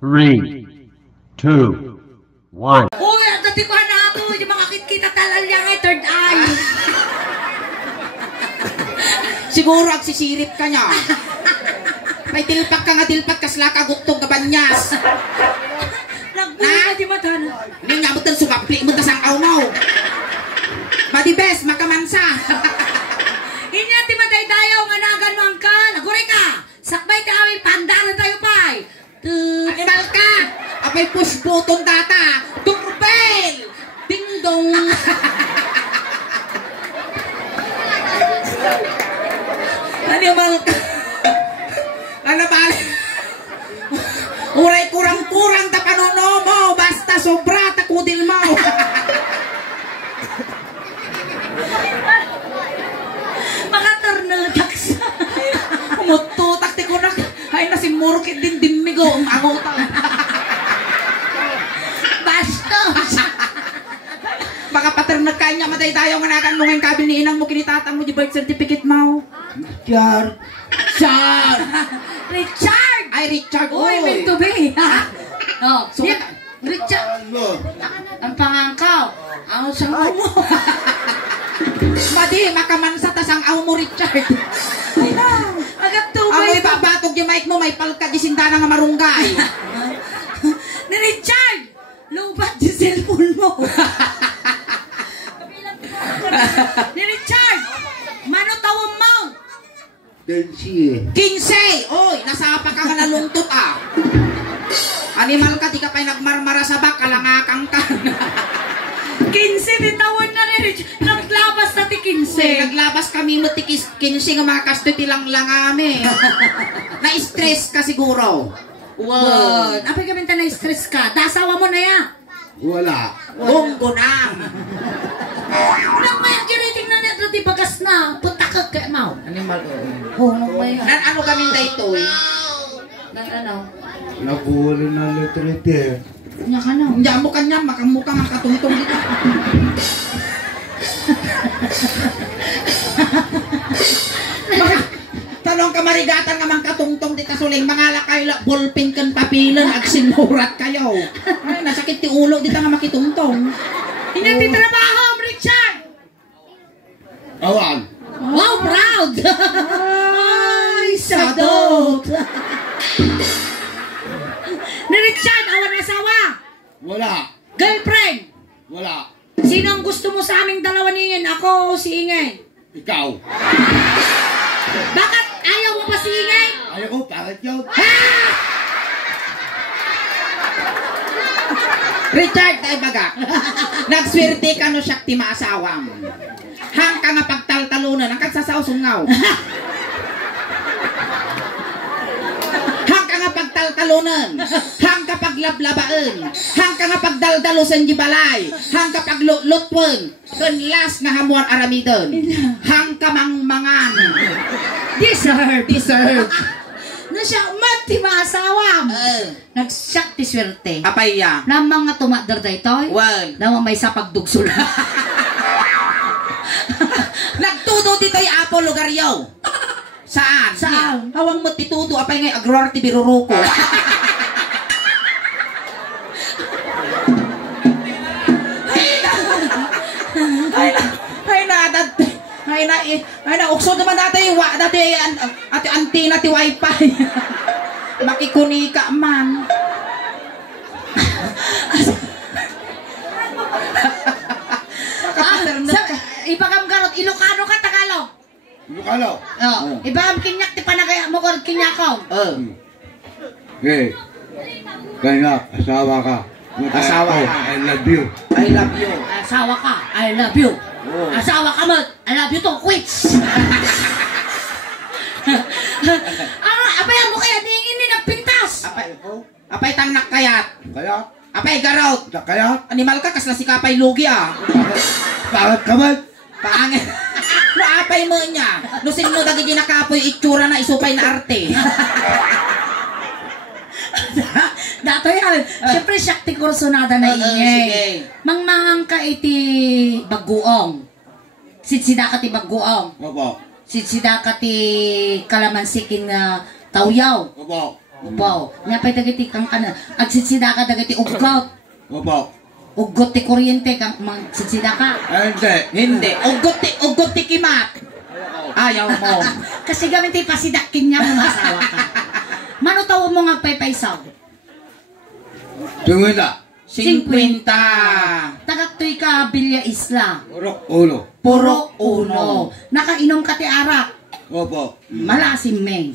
3, 2, 1. Uy, ang dati ko na ako. Yung mga kita talal niya nga, third eye. Siguro agsisirip ka niya. May tilpak ka nga tilpak kasla ka gugtong kabanyas. Nagbuhay ka di matan. Hindi nga mo sumapli mo tas ang aw-maw. Madibes, makamansa. Inya ti maday dayaw nga nagan mo ang ka. Naguri ka. Sakbay ti amin, pandaran tayo pa'y. Animal ka! Apay push button data! Turbel! Ding dong! Animal ka! Ano ba? Uray kurang-kurang ta panuno mo! Basta sobra ta kudil mo! Mga tornadox. Umututak ti kunak! Ay na si Murkit din dimigo! Ang utang! Bastos. Baka paternag kanya matay tayo nga nakan mo ngayon kabiniinan mo kinitatang mo di birth certificate mo. Char. Char! Richard. Ay, Richard! Uy, meant to be. Oh, Sukat! Richard. Ano? Ang pangangkaw. Ang sangaw mo. Madi, makamansa tas ang aw mo, Richard. Ay na. Agad tubay. Amoy babatog yung mic mo, may palka di sindana nga marunggay. Ni Richard. Lubat yung cellphone mo. Ni Richard. Mano tawag mo? Tensi. 15! Oy, nasapa ka nga nalungtot ah. Animal ka, di ka pa'y nagmarmara sa bak, kalangakang ka. 15 titawag na ni Richard. Naglabas na ti 15. Naglabas kami mo ti 15 nga mga kastoy tilang langami. Na-stress ka siguro. Wow. Apay kami na-stress ka. Dasawa mo na ya. Wala. Bonggo na. Nang may kiriting na nito di bagas na. Punta ka kay Mau. Animal ko. Oh, nang may Nan ano kami dayto eh? Nang ano? Nabuhuli na litrete. Nya ka na. Hindi mo kanya, makamukha makatungtong dito. Tanong ka marigatan nga mang katungtong di kasuling mangala kayo ballpen kan papilan ag sinurat kayo. Ay nasakit ti ulo di ta nga makitungtong. Hindi ti trabaho, Richard. Awan. Wow, proud. Ay, sadot. Ni Richard, awan asawa. Wala. Girlfriend. Wala. Sino ang gusto mo sa aming dalawa ningin? Ako o si Ingay? Ikaw. Bakit ayaw mo pa si Ingay? Ayaw ko, bakit yun? Richard ay baga. Nagswerte ka no siya ti maasawam. Hang ka nga pagtaltalunan ang kagsasaw sungaw. Hang ka nga pagtaltalunan. Hang ka paglablabaan. Hang ka nga pagdaldalusan di balay. Hang ka paglutwen. Kun last nga hamuan aramidon. Hang ka mangmangan. Deserve. Na siya mati maasawam. Nagsak ti swerte. Apaya. Na mga tumadar daytoy. Wan. Na may sapagdugsul. Nagtudo dito yung Apo lugaryo. Saan? Saan? Hawang mo titudo apay ngay agror ti biruruko. Ay na ukso naman dati ati antina ti wifi. Makikunika man. Ipagamgarot, Ilocano ka, Tagalog. Ilocano. Oh. Ibagam kinyak, ti panagaya mo ko kinyakaw. Hey. Kaya asawa ka. Asawa ka. I love you. I love you. Asawa ka, I love you. Oh. Asawa ka mo, I love you to, quits. Apay mo kaya, tingin ni nagpintas. Apay tangnak kayat. Kaya? Apay garot. Kaya? Animal ka, kasla si kapay lugi ah. Bakit ka man? Paangin. No apay mo niya. No sino dagi ginakapoy itsura na isupay na arte. Dato yan. Siyempre, syakti kursonada na ingay. Mangmangang ka iti baguong. Sitsida ka ti baguong. Opo. Sitsida ka ti kalamansikin na tawyaw. Opo. Upaw. Nya pa'y dagiti kang kanan. Agsitsida ka dagiti ugot. Opo. Ugot ti kuryente kang magsitsida ka. Hindi. Hindi. Ugot ti kimat. Ayaw mo. Kasi gamit ti pasidakin niya mo masawa ka. Manutaw mo nga paypaysaw. Tumita. 50. Tagaktoy ka Bilya Isla. Ulo. Puro uno. Nakainom ka ti arak. Opo. Malasim meng.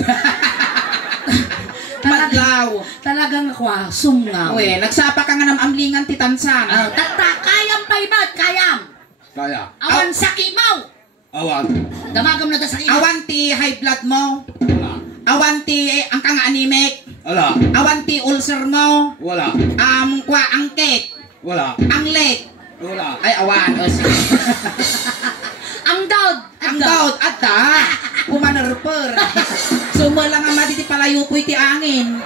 Madlaw. Talagang ako sungaw. Uy, nagsapa ka nga ng amlingan ti Tansan. Tata, kayam paybad, kayam. Kaya. Awan sa kimaw. Awan. Damagam na ta sa kimaw. Awan ti high blood mo. Wala. Awan ti ang kang anemic. Wala. Awan ti ulcer mo. Wala. Ang cake. Wala. Ang leg. Wala. Ay, awan. O, sige. Ang daod. Ang daot at kumanerper. Sumala nga madi ti palayo po iti angin.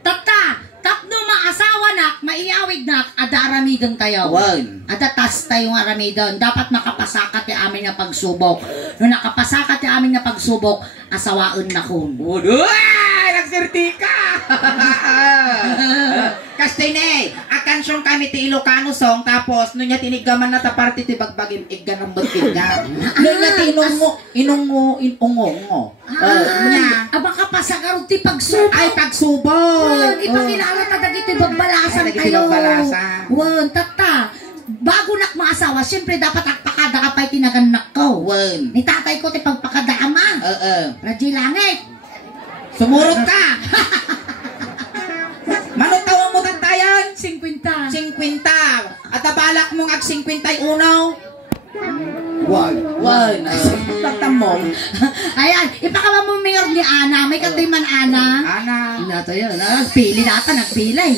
Tata, tapno maasawa nak, maiawig nak, ada aramidon tayo. Awan. Ada tas tayo nga aramidon. Dapat makapasakat ti amin na pagsubok. No nakapasakat ti amin na pagsubok, asawaon na kun. Udoy! Nagserti ka! Kastine, akan siyong kami ti Ilocano song, tapos nung niya tinigaman na ta parte ti bagbagim, igga ng batin niya. Nung niya inungo. Niya. Baka pasagarot ti pagsubok. Ay, pagsubok. Ipakilala ta dagiti bagbalasan Dagiti kayo. bagbalasan. Wan, tata. Bago nak maasawa, siyempre dapat agpakada ka pa'y tinaganak ko. Wan. Ni tatay ko ti pagpakada ama. Radyo langit. Sumurot ka. Manong mo tantayan? 50. 50. At abalak mong ag 51. Wan. Wan. Pagtam mo. Ayan, ipakawa mo mayor ni Ana. May katay man Ana. Ana. Nato yun. Nagpili nata, nagpilay.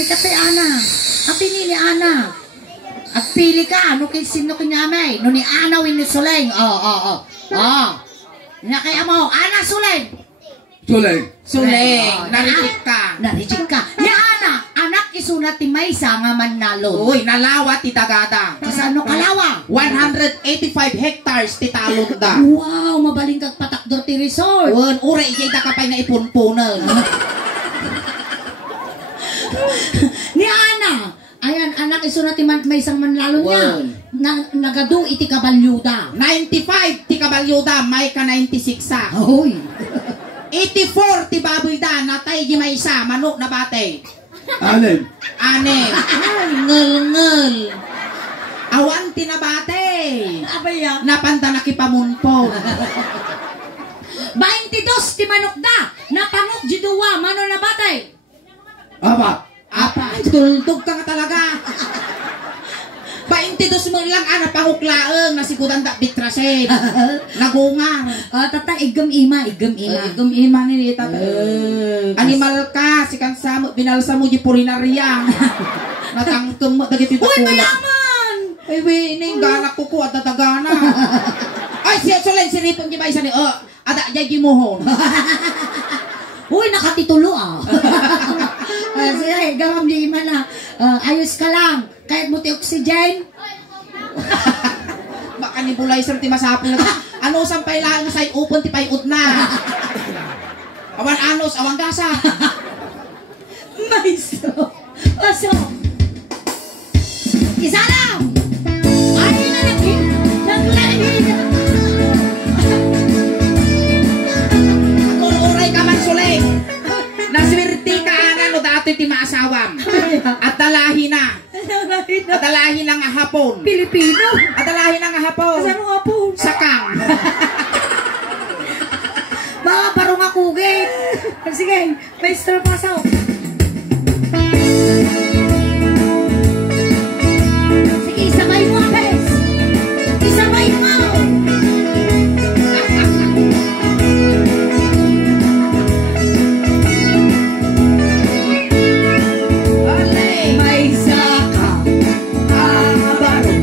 May katay Ana. At ni Ana. Agpili ka. Ano kay sino kinyamay? No ni Ana winisuleng. Nga kaya mo. Ana suleng. Suleng. Narijik ka. Narijik ka. Ni Ana. Anak isunat ti Maysa nga manalo. Uy, nalawa ti Tagada. Kasano kalawa? 185 hectares ti talon da. Wow, mabaling kag patakdor ti resort. Wan, ure ijay da kapay na ipunpunan. Ni Ana. Ayan, anak isunat ti may isang manlalo niya. Nagadu iti kabalyuda. 95 ti kabalyuda, may ka 96 sa. Hoy. 84 ti baboy da, natay di may isa, manok na batay. Anim. Ane. Ay, ngel. Awan ti na batay. Abaya. Napanta na kipamunpo. 22 ti manok da. Napanok jiduwa, mano na batay. Apa. Apa, tuldog ka nga talaga. 22 mo lang ana panguklaeng nasigutan da bitrasen. Nagungar. Tata igam ima. Igum ima ni tata. Animal ka si kansa mo binalsa mo di purinarya. Natangtum mo dagiti Uy, tulak. mayaman! Ay we ning ganak ko at tatagana. Ay siya solen siripon di ba isa ni ada jay gimuhon. Uy, nakatitulo sige, gamam di ima na. Ayos ka lang. Kahit mo ti oxygen. Baka ni bulayser ti masapi na. Ano sampay lang sa upon ti payut na. Awan anos, awan gasa. Maiso. Oso. Isa lang. Ay na naglahi. Uray ka man sulay. Naswerte ka ana no dati ti maasawam. At dalahi na. At dalahi na nga hapon. Pilipino. At dalahi na nga hapon. Saan mo nga po? Sakang. Baka parang akugit. Sige, maestro pasaw. Sige, isabay mo, Apes. Isabay mo. May saka ang baro.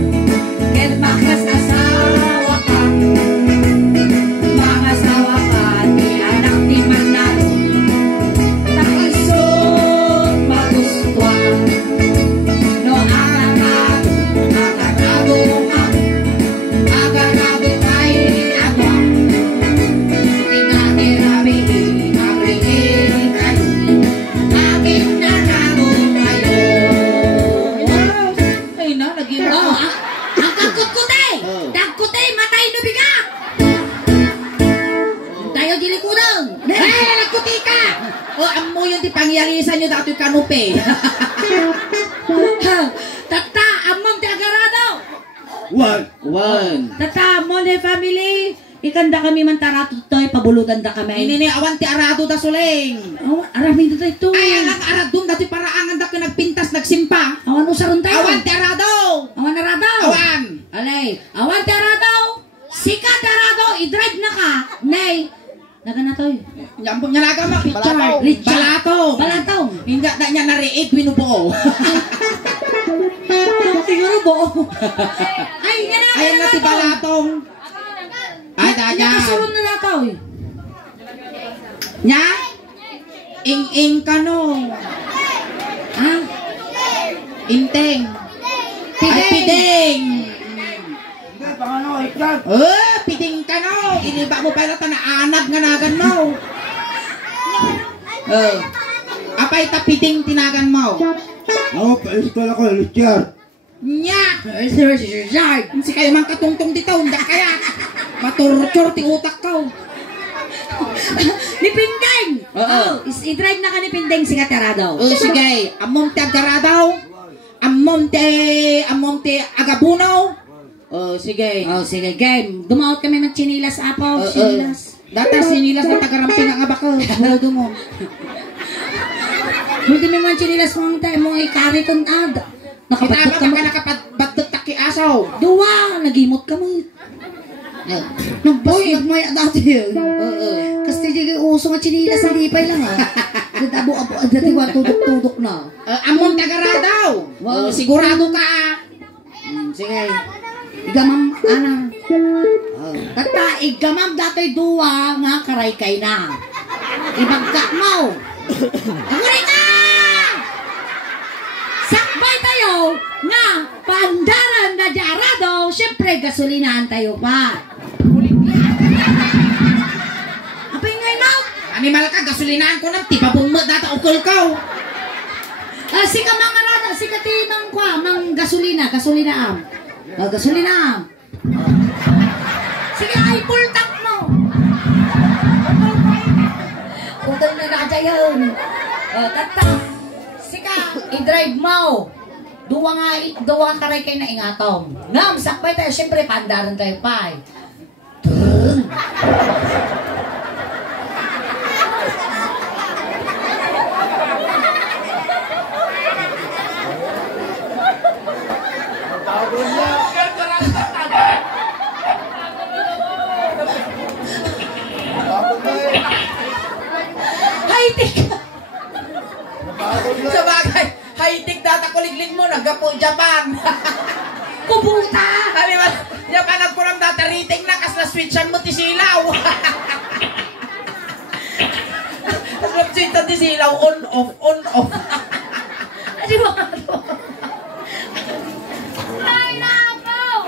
Ken makas asawa ka. Mga asawa ka, di anak di manalo. Nakaiso O, amo yun di pangyalisan nyo dati kanupe. Tata, among ti agarado. One. Tata, mo ni family. Ikanda kami man tarato toy, pabulutan da kami. Ini awan ti arado da suling. Oh, arami dito ito. Ay, ang aradong dati paraangan da nagpintas nagsimpa. Awan usaron tayo. Awan ti arado. Awan arado. Awan. Alay, awan ti arado. Sika ti arado, i-drive na ka. Nay. Naga na toy. Nyambong niya naga ma. Richard. Balatong. Hindi na niya nariit binubuo. Siguro buo. Ay, yan na. Ayan na ti balatong. Ay, daga. Nakasulong na nataw eh. Nya? Ing ka no. Ha? Inteng. Ay, piding. Oh, piding ka no. Iniba mo pa na anag nga nagan mo. Apay ta piding tinagan mo. Ako, pa-install ako, Richard. Nya! Si kayo man katungtong dito, hindi kaya. Maturchor ti utak ko. Ni Pindeng! Oo. I-drive na ka ni Pindeng si Katerado. Sige, among ti agaradaw. Among ti agabunaw. Sige. Oh, sige, game. Dumaot kami ng chinilas, apo. Chinilas. Data sinilas na tagaramping ang abako. Budo mo. Buti naman chinilas mo tayo mong ikari kong ad. Nakabatot ka mo. Nakabatot taki asaw. Duwa! Nagimot ka mo. Nagbayad mo yan dati yun. Kasi di uso nga chinilas, hindi pa lang ha. Abo, dati wa tudok-tudok na. Among tagaradaw. Sigurado ka. Sige. Igamam, ana. Tata, igamam dati duwa nga karay kay na. Ibagka mo. Aguray ka! Sakbay tayo nga pandaran na diarado, syempre gasolinahan tayo pa. Apay ngay mo? Animal ka, gasolinahan ko ng tipabong mo data ukol ko. Sika mga rado, sika timang kwa, mang gasolina am. Gasolina am. Sige, ay full tank mo. Utol na nakajayon. Tata. Sika, i-drive mo. Duwa karay kayo na ingatong. Ngam, sakbay tayo. Siyempre, pandaran tayo pa. High-tech. Sa bagay, high-tech data kuliglig mo, naggapo Japan. Kubuta. Sabi ba, Japan nagpulang data rating na, kas na-switchan mo tisilaw. Kas na-switchan tisilaw, on-off. Ano ba? Ay, nakaw!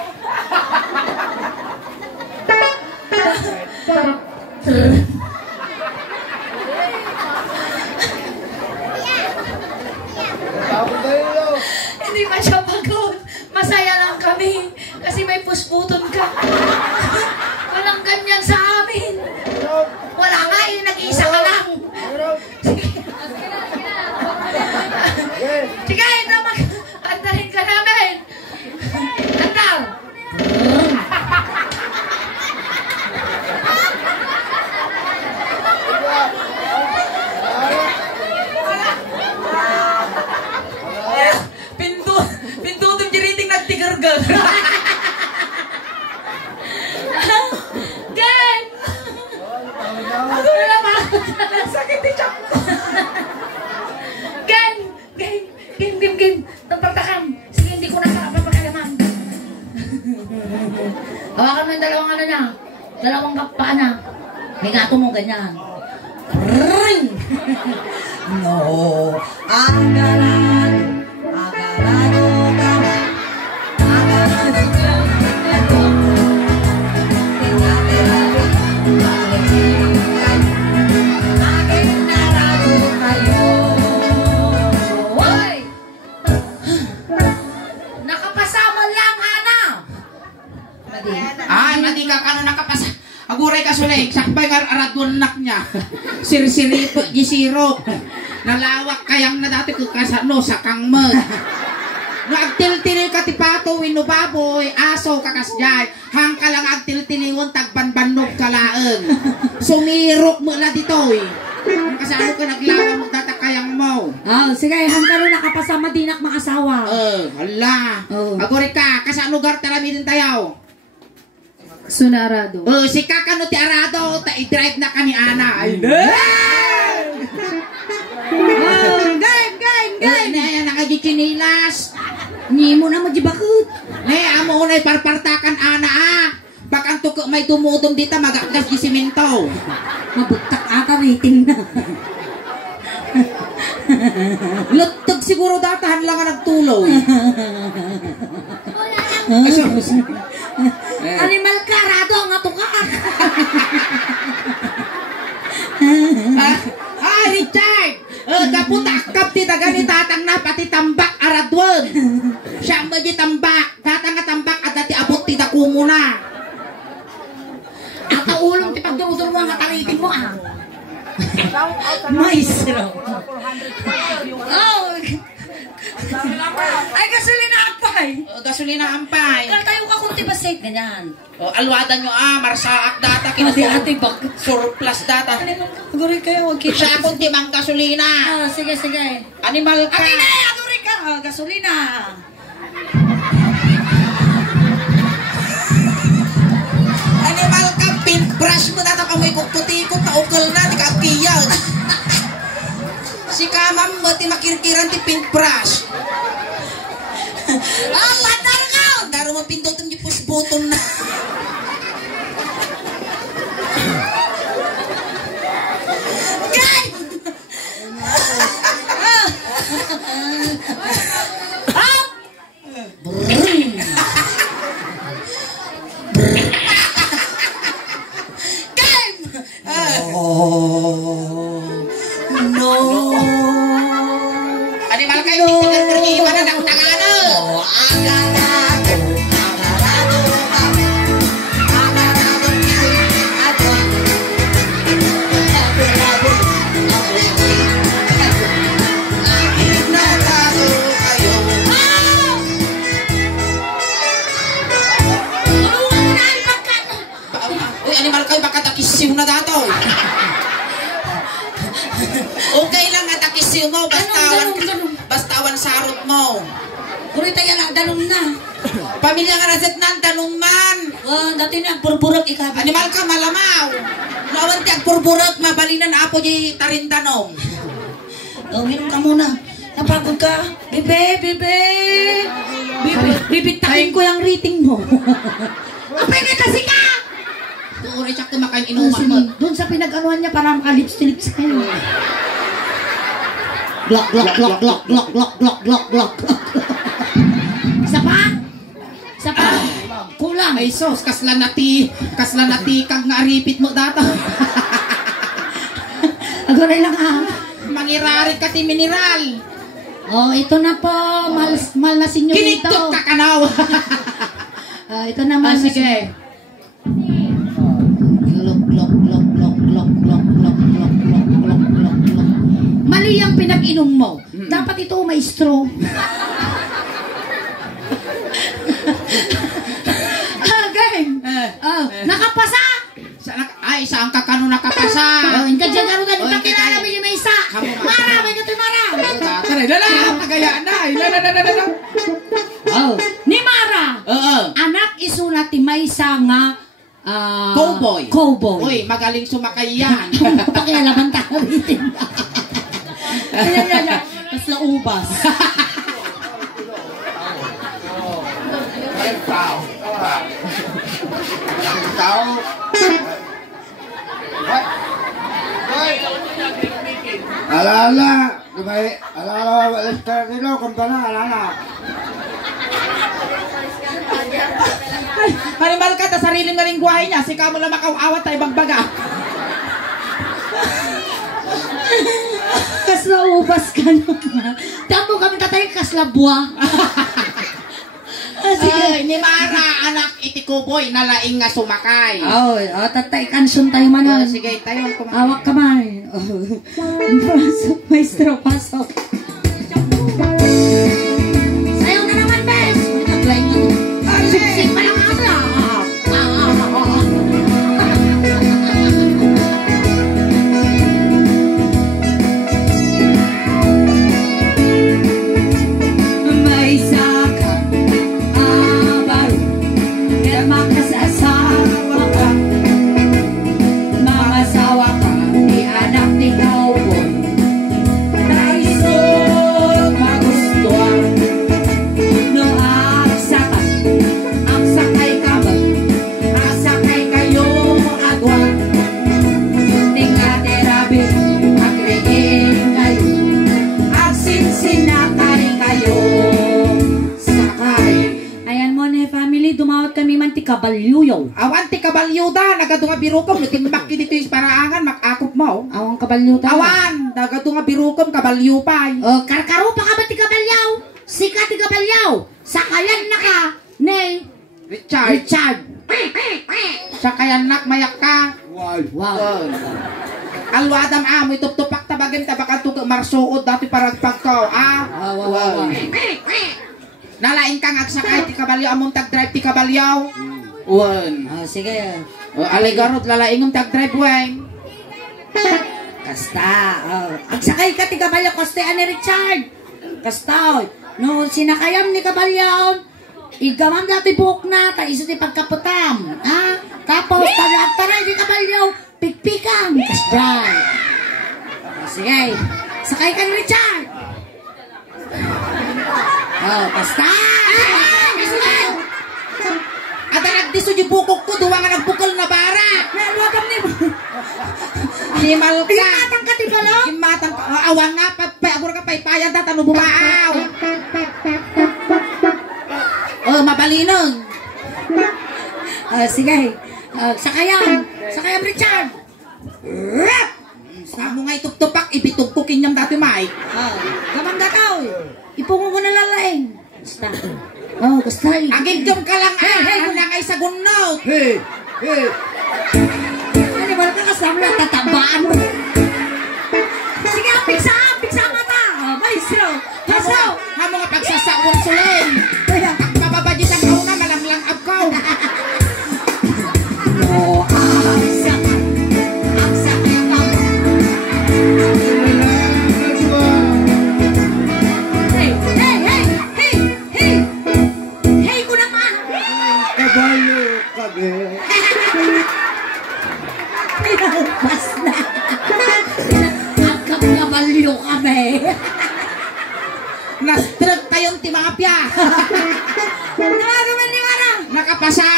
Hindi pa siya pagod. Masaya lang kami. Kasi may pusputon ka. Walang ganyan sa amin. Wala nga eh. Nag-iisa ka lang. Sige, ito mag-andarin ka namin. Andal. Pindutin jiriting nagtigargal. Gang! Ako na naman. Sakit ni Chap. Gang! Gang! Tampagtakam. Sige, hindi ko na mapagalaman. Hawakan mo yung dalawang ano na. Dalawang paa na. May gato mo ganyan. Ring! No. Agarado ka. Agarado ka. Nakapasama lang, Ana. Ay, madi ka kano nakapasa. Aguray ka suling, sakbay nga aradwan nak niya. Sirsiripot, gisiro. Nalawak kayang na dati kukasano sa kangmag. Agtil-tili ka ti pato, wino baboy, aso kakasjay. Hang ka lang agtil-tiliwon, tagbanbanog kalaeng. Sumirok mo na dito eh. Kasano ka naglawa mo tatakayang mo. Oh, sige, hanggang nakapasama din ak mga asawa. Hala. Aguri ka, kasano lugar tarami din tayo? Suna Arado. Si kakano ti Arado, i-drive na ka ni Ana. Ay, Game! Ayan, nakagitsinilas. Ni mo na magibakot. Amo unay parpartakan Ana Bakang tuko may tumudom dita magagas di simento. Mabugtak ata rating na. Lutog siguro datahan lang nga nagtuloy. Animal ka, Arado, ang atukak. Richard! Kaputakap ti tagani tatang na pati tambak aradwan. Siya mo di tambak. Tatang nga tambak at dati abot ti dakumo na. At ulong ti pagduruduro nga tariting mo Maestro. Oh. Ay, gasolina ampay. Gasolina ampay. Kala tayo ka kunti ba safe ganyan? Alwadan nyo marsaak data. Ate bak. Surplus data. Aguri kayo, wag kita. Siya kunti mang gasolina. Sige. Animal ka. Ate na, aguri ka. Gasolina. Animal ka, paintbrush mo data ka may kukutikot na ukol na, di ka piyaw. Si kamam mo, ti makirkiran ti paintbrush. Patar ka! Daro mo pindutan yung push button na. Gay! Animal kayo, tinggal-tinggal na nakutangano. Uy, animal kayo, baka takisiw na dato. Okay lang nga takisiw mo, bastawan sarot mo. Kurita yan na, danong na. Pamilya nga nasit nan, danong man. Dati na, purpurot ikaw. Animal ka, malamaw. Nawan ti agpurburot, mabalinan na apo di tarindanom. Minum ka muna. Napagod ka? Bebe. Bibitakin ko yung rating mo. Apay ka kasi ka! Doon rin siya kumakain inuman mo. Doon sa pinag-anuhan niya para makalips-lips kayo. Glok. Isa pa? Kulang. Ay sos, kasla nati kag nga aripit mo data. Agoray lang Mangirarit ka ti mineral. Oh, ito na po. Mal na senyorito. Kiniktot ka kanaw. Ito na mal na sige. Mali ang pinag-inom mo. Dapat ito may straw. Nakapasa! Saan ka kano nakapasa? Hindi dyan gano'n ganun. Pakilala mo yung may isa. Mara, may gato Mara. Taray, lala, kagayaan na. Lala. Ni Mara, anak isuna ti may isa nga Cowboy. Uy, magaling sumakay yan. Pakialaman tayo rin. Yan. Tapos na ubas. Alala, walis ka nilo, kampana, alala. Halimal ka, ta sariling nga rin guwahe niya. Sika mo lang makaawat tayo bagbaga. Kasla ubas ka naman. Tapo kami tatay kasla buwa. Ay, ni Mara, anak, iti kuboy na laing nga sumakay. Oh, tatay, kansun tayo manon. Sige, tayo ko. Awak kamay. Pasok, maestro, pasok. Sayo na naman, bes. Naglaing nga. Siksik pa lang ako. May saka, abaro, kaya makasasawa ka. Mangasawa ka, di anak ni cowboy. Taisod magustuhan. No aksakan, aksakay ka ba? Aksakay kayo agwan. Tingga terabi, agrein kayo. Agsinsinakay kayo. Sakay. Ayan mo na family, dumawat kami man ti kabalyuyo. Awan ti kabalyuda, nagadunga birukom, nutimbak ki dito yung paraangan, makakop mo. Awang kabalyuta. Awan, nagadunga birukom, kabalyupay. Karkaro pa ka ba ti kabalyaw? Sika ti kabalyaw. Sakayan na ka. Nay. Richard. Sakayan nak mayak ka. Wow. Alwadam amoy tuptupak tabagin tabakan tuga marsuod dati paragpag ko. Wow. Nalaing kang agsakay ti kabalyaw among tag-drive ti kabalyaw. Wan. Sige. Aligarod lalaingom tag-drive weng. Kasta. Agsakay ka ti kabalyaw. Kaste ani Richard. Kasta. No, sinakayam ni kabalyaw. Igamam dati buhok na. Ta iso ti pagkaputam. Tapos pag-aktaray ti kabalyaw. Pikpikan. Kasta. Sige. Sakay ka ni Richard. Kasta. Ada nagdiso di bukok ko duwa nga nagbukol na bara. Naluagam ni mo. Himal ka. Imatang ka ti balo. Himatang ka. Awang nga agor ka paypayan ta tanu bumaaw. Mabalinong. Sige. Sakayan. Sakayan Richard. Amo nga ituptupak ibitog ko kinyam dati Mike. Gamang gataw. Ipungo mo na lalaing. Basta. Basta. Agin jom ka lang ang nangay sa gunot. Hey! Ano ba ka kasama na tatabaan mo? Sige, piksa mata. Maestro. Paso. Hamo nga pagsasakon sulen. Ang mababadyo sa kauna malanglang abkaw. No, sakay. Ang sakay ka mo. Hey, ko naman. Kabayo kami. Pinalpas na. Ang kabalyo kami. Nastrug tayong timapya. Naman ni Mara. Nakapasa.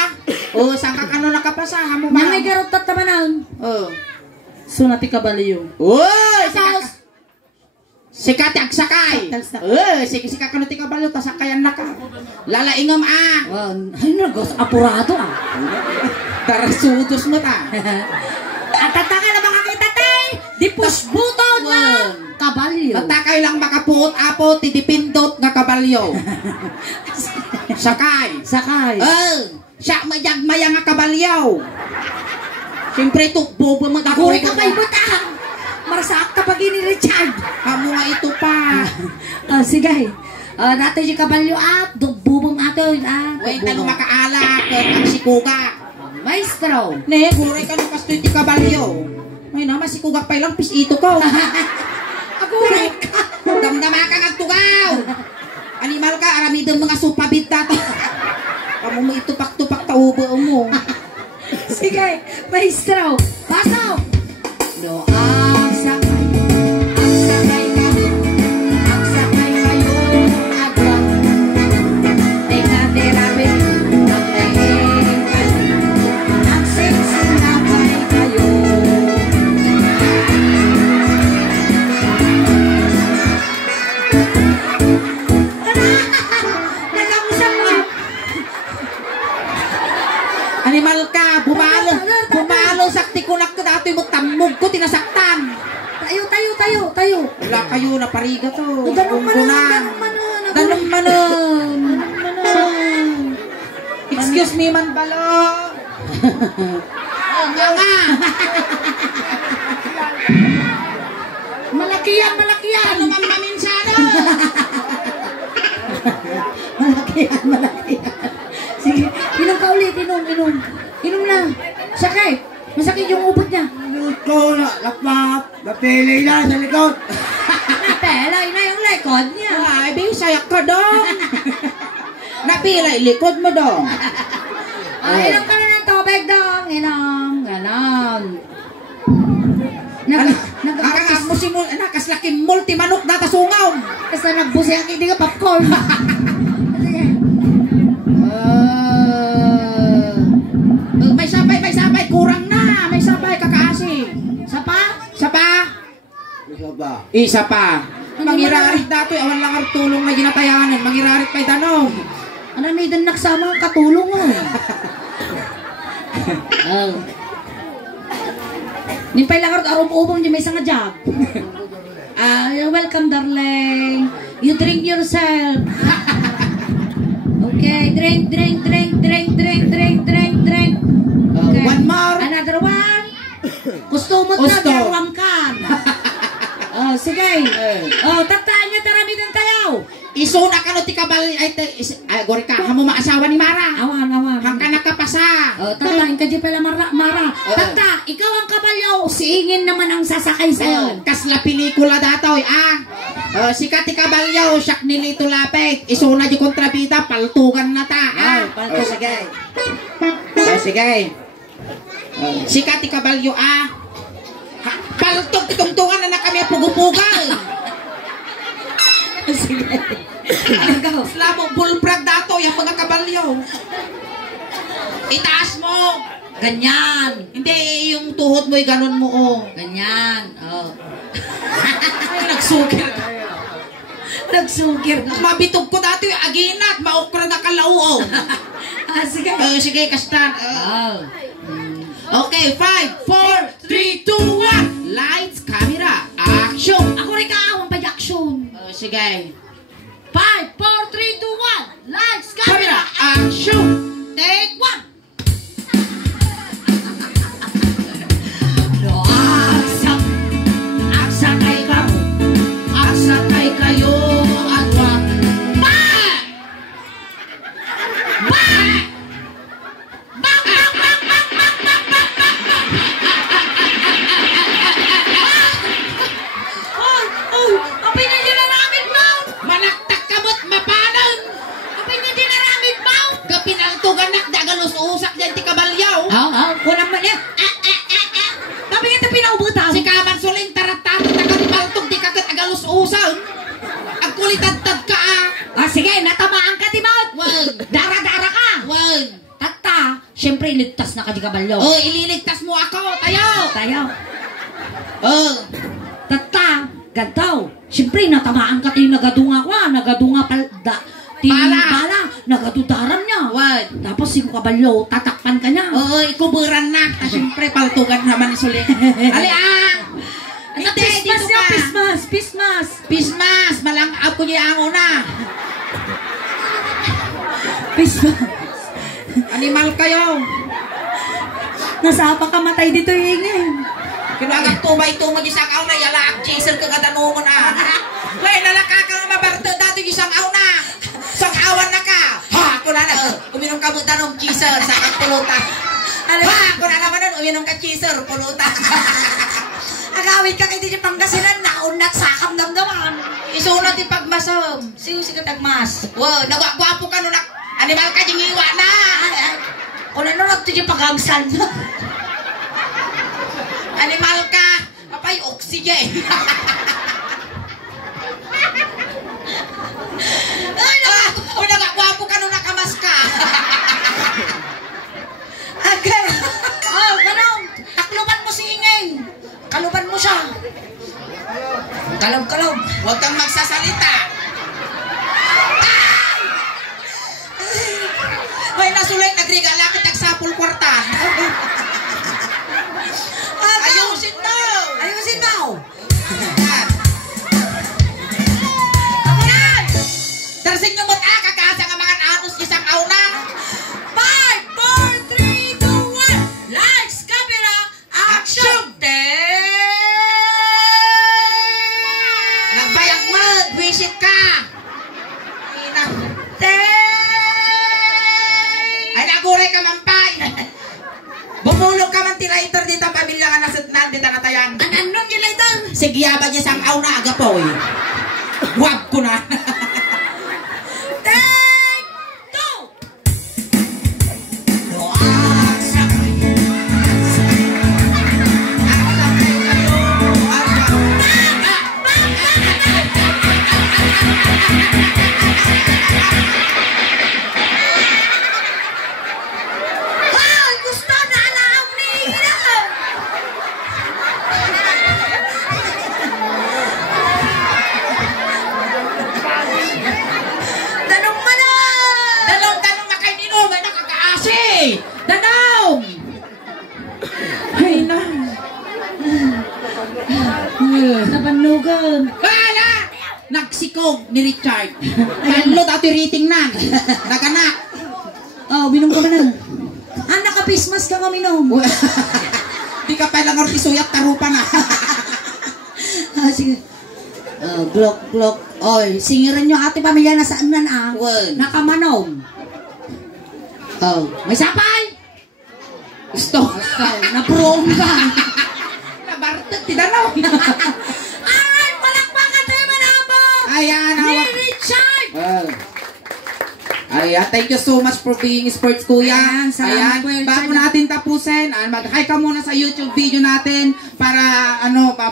Saan ka kano nakapasa? Hamo Nang ba? may garot tatamanan. Sunati kabalyo. Saus. Sikat agsakay. Sige kano ti kabalyo tasakayan na ka. Lalaingom Ay, nagos apurado Tarasudos mo ta. At tataka na makakita tay. Di pusbuton na kabalyo. Tatakay lang makapuot apo ti dipindot nga kabalyo. Sakay. Siya mayag-maya nga kabalyaw. Siyempre ito, bobo Guri ka pa'y butang. Marasak ka pag ni Richard. Hamo nga ito pa. Sige. Nato yung kabalyo bubong ato. Wait, ano makaala. Ang sikuga. Maestro. Ne, guray ka nung kastoy ti kabalyo. Ay naman, sikuga pa ilang pis ito ko. Aguray ka. Damdama ka nagtugaw. Animal ka, aramidang mga supabit dati. Kamu mo itupak-tupak taubo mo. Sige, maestro. Pasok. No, ang sakay. Ang sakay kayo. Ang sakay kayo. Agwang. Teka, terapi. Ang laing kayo. Ang sinsinapay kayo. Nagamusap mo. Animal ka, bumalo sakti ko na ka dati mo tamog ko tinasaktan. Tayo. Wala kayo na pariga to. Danong manon. Danong manon. Excuse me man balo. Nga. Malakiyan. Ano man maminsana? Malakiyan. Sige, inom ka ulit, inom. Inom na. Sakit. Masakit yung ubod niya. Luto na, lapap. Napili na sa likod. Napelay na yung likod niya. Ay, bisayak ka dong. Napilay likod mo dong. Inom ka na ng tubig dong. Inom. Ganon. Nakakamusin mo, nakaslakin multi-manok na tasungaw. Kasi nagbusi ang hindi ka popcorn. May sabay, kurang na. May sabay, kakaasi. Sapa? Isa pa. Mangirarit dato, awan lang ang tulong na ginatayanan. Mangirarit pa'y tanong. Ano may dan naksama ang katulong mo? Nimpay lang arom-ubong di may isang job. You're welcome, darling. You drink yourself. Okay, drink. Okay. One more. Another one. Kustumot na, Gusto. darwang kan. Sige. Tataan niya taramitan tayo. Isuna ka no ti kabal ay gori ka hamo maasawa ni Mara. Awan. Hang ka nakapasa. Tataan ka di pala Mara. Tata, ikaw ang kabalyaw. Siingin naman ang sasakay sa'yo. Kasla pelikula datoy sikat ti kabalyaw siyak nilito lapit. Isuna di kontrabida paltugan na ta. Sige. Sige. Sikat ti kabalyo paltog ti tungtungan na kami pugupugan. Sige. Slamong bulbrag dato yung mga kabalyo. Itaas mo. Ganyan. Hindi, yung tuhod mo'y ganun mo, Ganyan. Ay, nagsugir ka. Nagsugir na. Mabitog ko dati yung aginat, maukra na kalauo. Sige. Sige, kastan. Okay, 5, 4, 3, 2, 1. Lights, camera, action. Ako rin kaawang pa action. Sige. 5, 4, 3, 2, 1. Lights, camera. Camera, action. Take 1. Aksakay kayo at wag. Apay na din na namin, Mount! Manaktak kamot mapanan. Apay na din na namin, Mount! Gapinaltugan nak dagalos usak dyan ti kabalyaw. Kunang man yan. Tapi nga ito pinaubutang. Si kaman suling tarat-tarat nakatibaltog di kagat agalos usak. Ang kulitad-tad ka Sige, natamaan ka, Timot! Wag. Dara-dara ka! Wag. Tata, syempre iligtas na ka di kabalyo. Ililigtas mo ako. Tayo. Tata, gantaw. Syempre, natamaan ka tayo nagadunga ko, nagadunga bala, nagadudaran niya. Wag. Tapos si kabalyo, tatakpan ka niya. Ikuburan na. Siyempre, paltugan naman ni Suling. Ali, Pismas niya, pismas. Pismas. Malang ako niya ang una. Pismas. Animal kayo. Nasapa ka matay dito hingin. Kinagat tumay-tumay isang aw na yalaak chaser ka gadano mo na. May nalaka ka nga mabarto dati isang aw na. Sang awan na ka. Ako na uminom ka buta ng chaser sa pulutan. Ako na naman nun uminom ka chaser pulutan. Agawit ka kay di Pangasinan, naunat sakam damdaman. Isunod yung pagmasom. Siyo si katagmas. Wow, nagwagwapo ka nun. Animal ka yung iwa na. Kung ano nagto yung pagagsan. Animal ka. Papay, oxygen. Kung nagwagwapo ka nun nakamas ka. Okay. Ganun. Takluban mo si Ingeng. Kaluban mo siya. Kalog. Huwag kang magsasalita. May nasulay nagregala kita sa pulkwartan. Ayusin mo. Tarsing nyo mo kakasa nga mga anus isang auna. 5, Sige ba niya sang aw na agapoy. Wag ko na. Take two! Ay, gusto na alam ni Ina! Tanong mo na! Dalong na kay Nino, may nakakaasi. Danong! Ay na. Napanugan. Wala! Nagsikog ni Richard. Kanlo dati rating na. Naganak. Oh, binom ka ba na? Ah, naka-pismas ka kami nom. Di ka pa lang ortisuyat tarupa na. Ah, sige. Glok. Oy, singiran nyo ate pamilya na saan na na. Wen. Nakamanom. Oh, may sapay. Gusto. Naprong ka. Nabartot ti Danong. Alright, palakpakan tayo manabo. Ayan, Ni hawak. Richard. Ayan, thank you so much for being sports, kuya. Ayan, salamat, Kuya Richard. Bago natin tapusin, mag-hi ka muna sa YouTube video natin para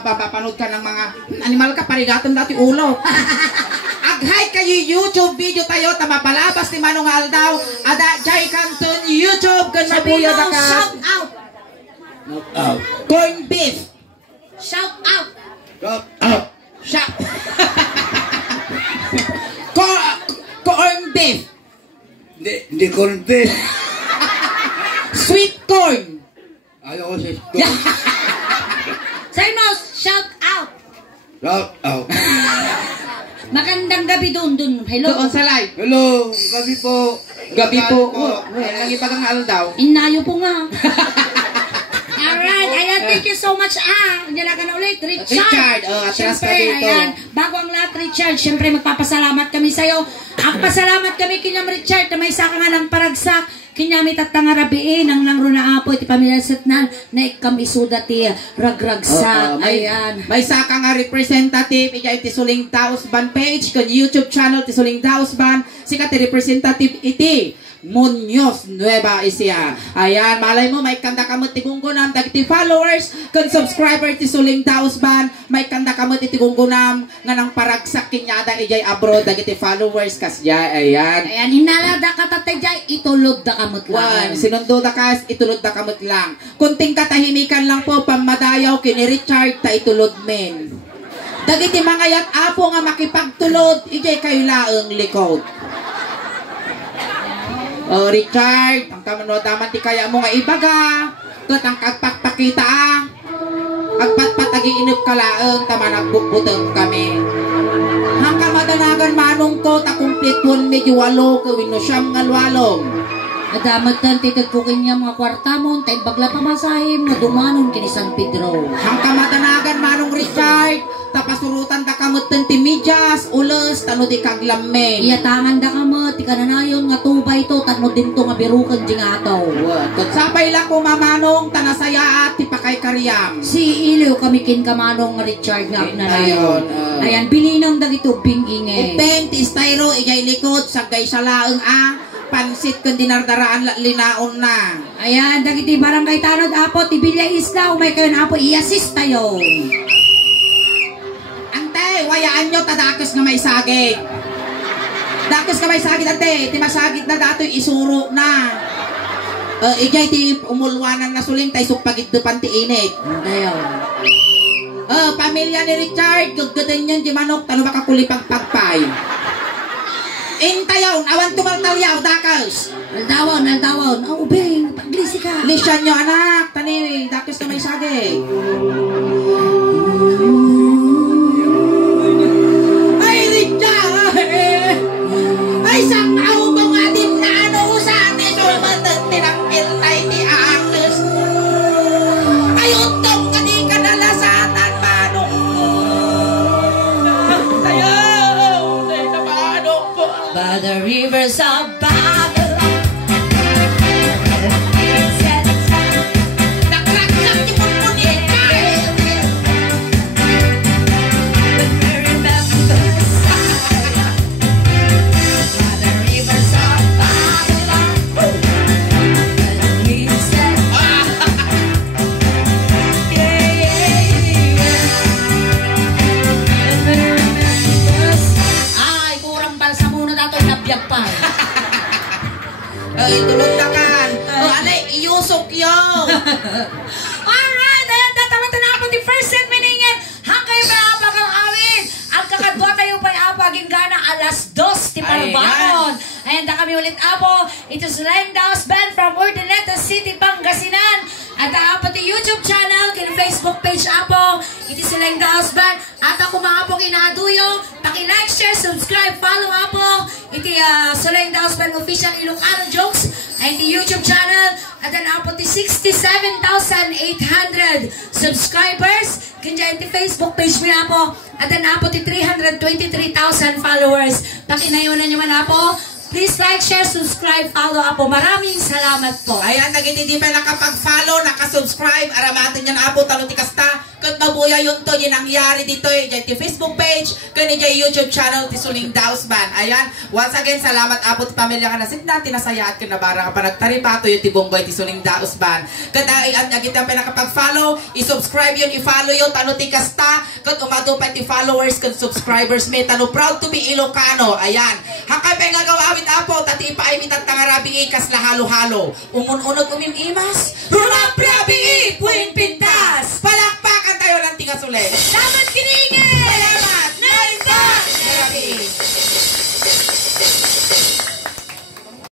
papanood ka ng mga animal ka, parigatong dati ulo. Ag-hi kayo YouTube video tayo, tamapalabas ni Manong Aldaw, ada Jai Canton YouTube, kan Sabi mabuya mo, da ka. shout out. Corn beef. Shout out. Shout. Corn beef. Hindi konti. Sweet corn. Ayaw ko sa ito. Sabi mo, shout out. Shout out. Magandang gabi dun. Hello. Doon sa live. Hello, gabi po. Gabi po. Lagi pa kang Aldaw. Inayo po nga. Alright, ayan, thank you so much. Diyan na ka na ulit, Richard. Richard, atras ka Siyempre, dito. ayan, bago ang lahat, Richard, siyempre magpapasalamat kami sa'yo. Ang pasalamat kami kinyam, Richard, na may saka nga ng paragsak, kinyamit at tangarabiin, ang langro na apo, iti pamilasat na ikam isuda ti ragragsak. Ayan. May saka nga representative, iti Suling Daos Band page, kan YouTube channel, ti Suling Daos Band, sikat ti representative iti Muñoz Nueva Ecija. Ayan, malay mo, may kanda kamot ti gunggunam, dagiti followers, kan subscriber ti Suling Daos Band, may kanda kamot ti gunggunam, nga nang paragsak kinyada ijay abroad, dagiti followers, kasya, ayan. Ayan, hinalada ka tatay jay, itulod da kamot lang. Sinundo da kas, itulod da kamot lang. Kunting katahimikan lang po, pamadayaw kini Richard, ta itulod men. Dagiti mga yat apo nga makipagtulod, ijay kayo laeng likod. Oh, Richard, ang kamanodaman ti kaya mo nga ibaga, kat ang kagpakpakita agpatpatagi inip kalaeng, tama nagbukbuteng kami. Hanggang madanagan manong ko, takumplit 1 medyo 8, kawin no siyam nga 8. Adamat tan titad ko kanya mga kwarta mo, tayo bagla pamasahim, na dumanon kini San Pedro. Hanggang madanagan manong Richard, tapasurutan da kamot ti medyas, ulos, tano di kaglamen. Iyatangan da kamot, tika na nayon nga tubay to, tanmo din to nga birukan di nga to. Tot sapay lang ko mamanong, tanasaya at tipakay karyam. Si Iliw kami kin kamanong Richard nga na nayon. Ayan, bilinang dagito bingingay. Upenti styro, ijay likod, sagay sa laeng pansit kung dinardaraan linaon na. Ayan, dagiti barangay tanod apo, tibilya isla, umay kayo na apo, i-assist tayo. Ante, wayaan nyo, tadakos na may sagit. Dakos na may sagit, ante, ti masagit na dato'y isuro na. Ijay ti umulwanan na suling, tay supagit dupan ti init. Ayan. Pamilya ni Richard, gagdadan yan di manok, talo baka kulipagpagpay. Intayaw, awan tumaltalyaw, dakos. Aldawon. Oh, ubeng, paglisi ka. Lisyan nyo, anak, tani, dakos na may sagit. Ay, Richard! Ay, sakaw mo nga din na ano sa atin, sulmatan tinangkil na iti anges. Ay, utong ka di ka nalasatan, manong. Tayaw, tayo na manong po. By the rivers of Babylon. Nakragsak ti punpun ikay. Yo! Alright, ayan, tatamatan na ako di first segment ngayon. Hanggang yung paapag ang awin. Ang kakadwa tayo pa'y apaging gana alas 2 di Parabakon. Ayan, na kami ulit apo. Ito si Laing Daos Band from Urdaneta City, Pangasinan. At apo ti YouTube channel, kini Facebook page apo. Ito si Laing Daos Band. At ako mga apo kinaduyo. Paki-like, share, subscribe, follow apo. Ito si Laing Daos Band Official Ilocano Jokes. Ay ti YouTube channel. At then apo ti 67,800 subscribers. Kanya ti Facebook page mo apo. At then apo ti 323,000 followers. Pakinayunan nyo man apo. Please like, share, subscribe, follow apo. Maraming salamat po. Ayan, nagitindi pa nakapag-follow, nakasubscribe, aramatin yan apo, talo ti kasta. Kat mabuya yun to, yung nangyari dito eh. Diyan ti Facebook page, kani dyan YouTube channel, ti Suling Daos Band. Ayan, once again, salamat apo ti pamilya ka na sinda, tinasaya at kinabara ka pa nagtaripato yung ti Bongboy, ti Suling Daos Band. Kat ayan, nagitindi pa nakapag-follow, i-subscribe yun, i-follow yun, talo ti kasta. Kat umado pa ti followers, kat subscribers, may talo, proud to be Ilocano. Ayan, hakay pa nga gawawit apo, tati ipaimit at tangarabing ikas na halo-halo. Umun-unog imas rumaprabi, puwing pintas. Palakpakan tayo ng tingas ulit. Salamat kinigin! Salamat! Narinda! Grabe!